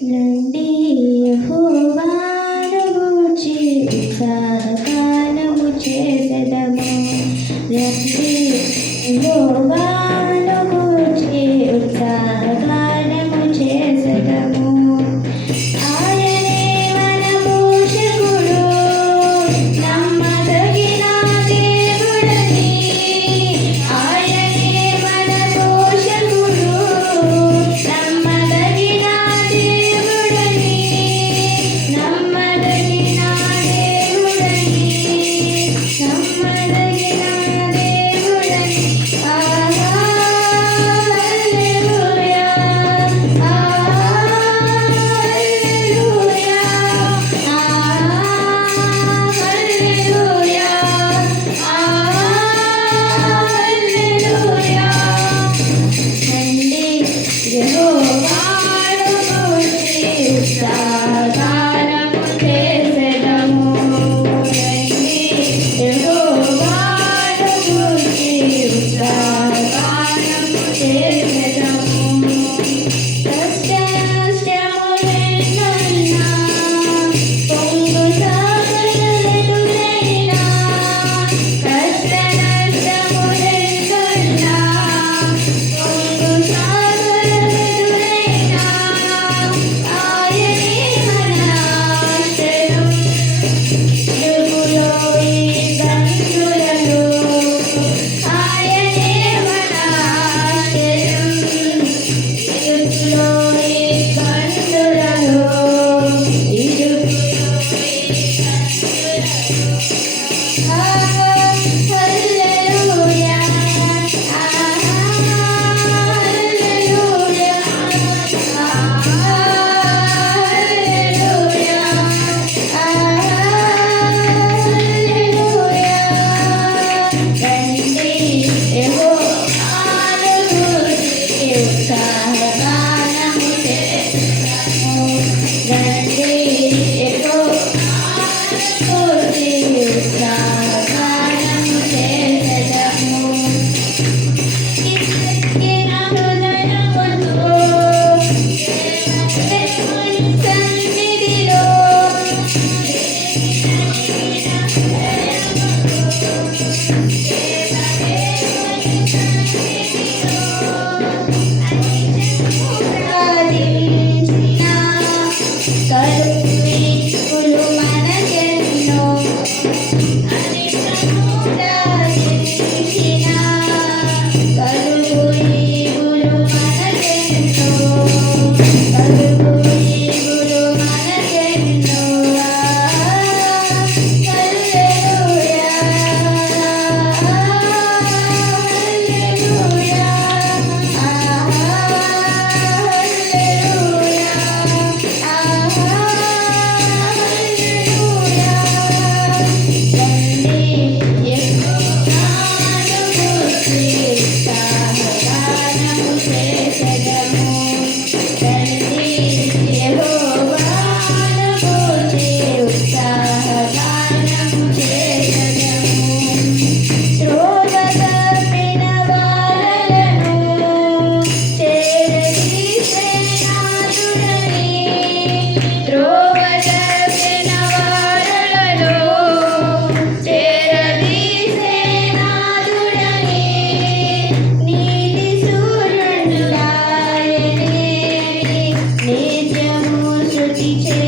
రండి యెహోవాను గూర్చి ఉత్సాహగానము చేసెదము. రండి యెహోవాను గూర్చి ఉత్సాహగానము చేసెదము. ఆయనే మన పోషకుడు, నమ్మదగిన దేవుడని. ఆయనే మన పోషకుడు, నమ్మదగిన దేవుడని. నమ్మదగిన దేవుడని, నమ్మదగిన దేవుడని. ఆహా హల్లెలూయా, ఆహా హల్లెలూయా, ఆహా హల్లెలూయా, ఆహా హల్లెలూయా. రండి యెహోవాను గూర్చి ఉత్సాహగానము చేసెదము. రండి యెహోవాను గూర్చి ఉత్సాహగానము చేసెదము. కష్టనష్టములెన్నున్నా, పొంగు సాగరమెదురైనా, కష్టనష్టములెన్నున్నా, పొంగు సాగరమెదురైనా, ఆయనే మన ఆశ్రయం. ఇరుకులో ఇబ్బందులలో ఆయనే మన ఆశ్రయం. ఇరుకులో ఇబ్బందులలో, ఆహా హల్లెలూయా, ఆహా హల్లెలూయా, ఆహా హల్లెలూయా, ఆహా హల్లెలూయా. రండి యెహోవాను గూర్చి ఉత్సాహగానము చేసెదము. రండి యెహోవాను గూర్చి ఉత్సాహగానము చేసెదము. కిక్కిన హృదయముతో దేవుని సన్నిధిలో, సాధించిన కరుణీకులు మనకెన్నో. సాధించిన కరుణీకులు మనకెన్నో. కరుణీకులు మనకెన్నో. ఆహా హల్లెలూయా, ఆహా హల్లెలూయా, ఆహా హల్లెలూయా, ఆహా హల్లెలూయా. రండి యెహోవాను గూర్చి ఉత్సాహగానము చేసెదము. రండి యెహోవాను గూర్చి ఉత్సాహగానము చేసెదము. త్రోవ తప్పిన వారలను చేరదీసే నాథుడని. త్రోవ తప్పిన వారలను చేరదీసే నాథుడని. నీతి సూర్యుడాయనే నిత్యము శృతి చే